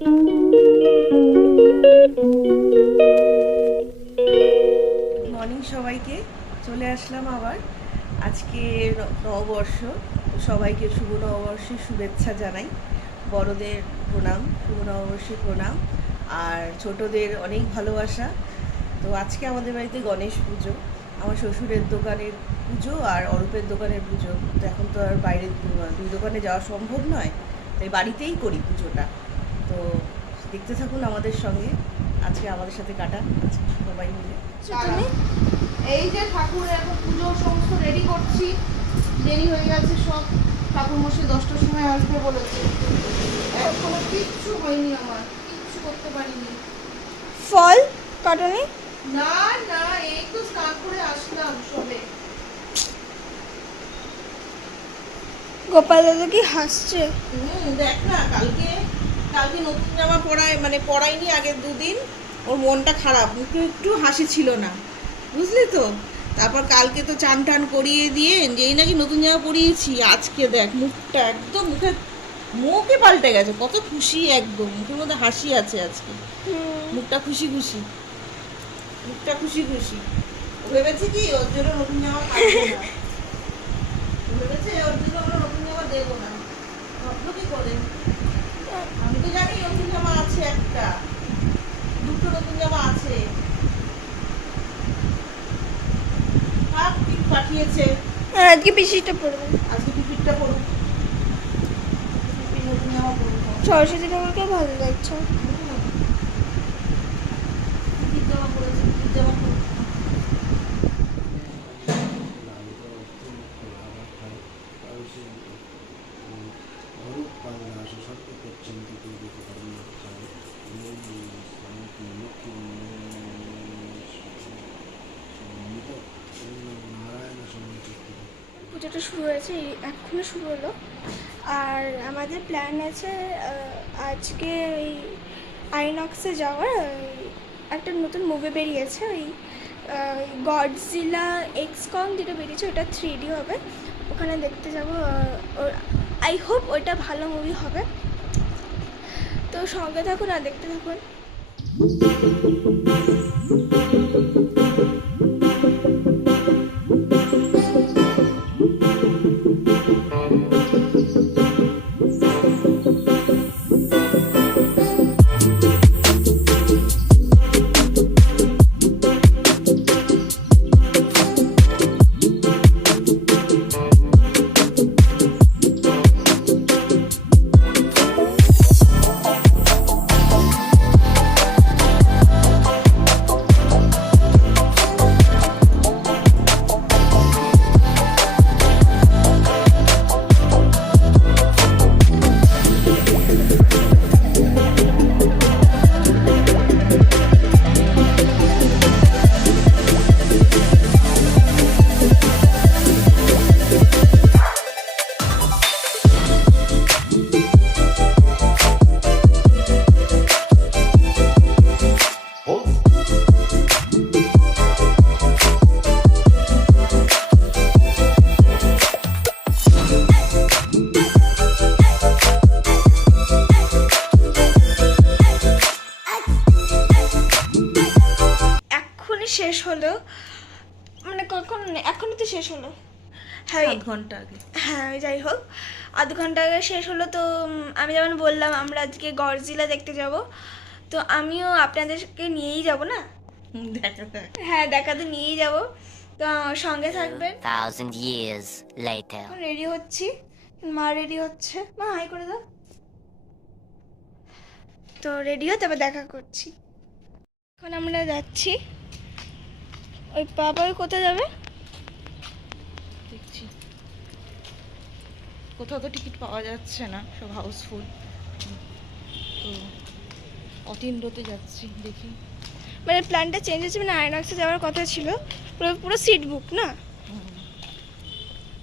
Morning সবাইকে, চলে আসলাম আবার। আজকে নববর্ষ, সবাইকে শুভ নববর্ষের শুভেচ্ছা জানাই। বড়দের প্রণাম, শুভ নববর্ষে প্রণাম, আর ছোটদের অনেক ভালোবাসা। তো আজকে আমাদের বাড়িতে গণেশ পুজো, আমার শ্বশুরের দোকানের পুজো আর অরূপের দোকানের পুজো। তো এখন তো আর বাইরে দুই দোকানে যাওয়া সম্ভব নয়, তাই বাড়িতেই করি পুজোটা। তো দেখতে থাকুন আমাদের সঙ্গে, আজকে আমাদের সাথে কাটা আজকে সবাই মিলে। এই যে ঠাকুরের এখন পুজো সমস্ত রেডি করছি, দেরি হয়ে গেছে সব। ঠাকুর মশাই 10টার সময় আসবে বলেছে, এখনো কিচ্ছু হয়নি, আমার কিচ্ছু করতে পারিনি। ফল কাটনি? না না, এই তো স্নান করে আসলাম সবে। গোপাল দাদা কি হাসছে? দেখ না, কালকে নতুন জামা পরাইনি আগের দুদিন, ওর মনটা খারাপ, মুখে একটু হাসি ছিল না, বুঝলি তো। তারপর কালকে তো চান টান করিয়ে দিয়ে যেই নাকি নতুন জামা পরিয়েছি, আজকে দেখ মুখটা একদম মুখে পাল্টে গেছে, কত খুশি, একদম মুখের মধ্যে হাসি আছে আজকে, মুখটা খুশি খুশি। ও ভেবেছে কি ওর জন্য নতুন জামা কাটবো না, ও ভেবেছে ওর জন্য আমরা নতুন জামা দেবো না। ভাবলো কি করে? আমি তো জানি নতুন জামা আছে, একটা দুটো নতুন জামা আছে। পাঠিয়েছে আজকে পিসিটা পড়বে, আজকে পিপিটা পড়ুক, নতুন জামা পড়ুক। সরস্বতী ঠাকুরকে ভালো লাগছে। পিপির জামা পড়েছে, পিপির জামা পড়ুক। পুজোটা শুরু হয়েছে, এখনো শুরু হলো। আর আমাদের প্ল্যান আছে আজকে ওই আইনক্সে যাওয়ার। একটা নতুন মুভি বেরিয়েছে, ওই গডজিলা এক্স কং যেটা বেরিয়েছে, ওটা 3D হবে, ওখানে দেখতে যাবো। আই হোপ ওইটা ভালো মুভি হবে। তো সঙ্গে থাকুন আর দেখতে থাকুন। শেষ হলো, মানে কখন, এখনই তো শেষ হলো। হ্যাঁ, 7 ঘন্টা আগে। হ্যাঁ, যাই হোক, আধ ঘন্টা আগে শেষ হলো। তো আমি যেমন বললাম আমরা আজকে গডজিলা দেখতে যাব, তো আমিও আপনাদেরকে নিয়েই যাব না। হ্যাঁ, দেখাতে নিয়েই যাব, তো সঙ্গে থাকবেন। 1000 years later. রেডি হচ্ছি, মা রেডি হচ্ছে, মা হাই করে দাও। তো রেডি হয়ে তারপর দেখা করছি। এখন আমরা যাচ্ছি। ওই বাবা কোথায় যাবে দেখছি, কোথাও তো টিকিট পাওয়া যাচ্ছে না, সব হাউসফুল। তো অতীন্দ্রতে যাচ্ছি, দেখি। মানে প্ল্যানটা চেঞ্জ হচ্ছে, মানে আইনক্সে যাওয়ার কথা ছিল, পুরো সিট বুক না,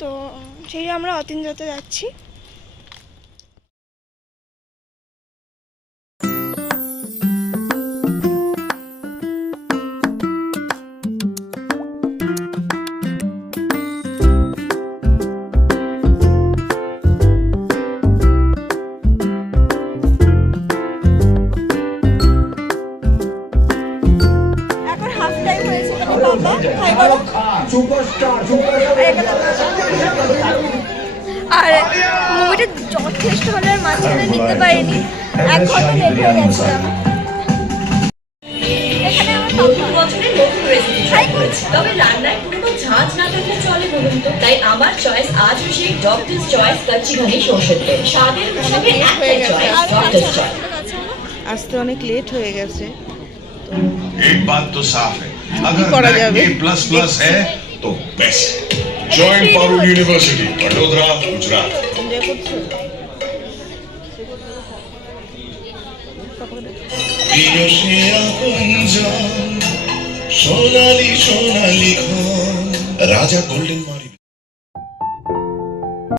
তো সেই আমরা অতীন্দ্রতে যাচ্ছি। ফেস্টিভ্যালের মাঝখানে নিতে পারিনি, 1 ঘন্টা লেট হয়ে গেছিলাম। এখানে আমার নতুন বছরে নতুন রেসিপি ট্রাই করেছি, তবে রান্নায় কোনো ঝাঁঝ না থাকলে চলে বলুন তো। তাই আমার চয়েস আজও সেই ডক্টরস চয়েস কাচ্চি ঘানি সরষের তেল। স্বাদের উৎসবে একটাই চয়েস, ডক্টরস চয়েস। আসতে অনেক লেট হয়ে গেছে। एक बात तो साफ है, अगर करा NAC जावे। में प्लस प्लस है तो best. Join Parul university Vadodara Gujarat. Enjoy করছো? সোনালি সোনালি রাজা গোল্ডেন মারি।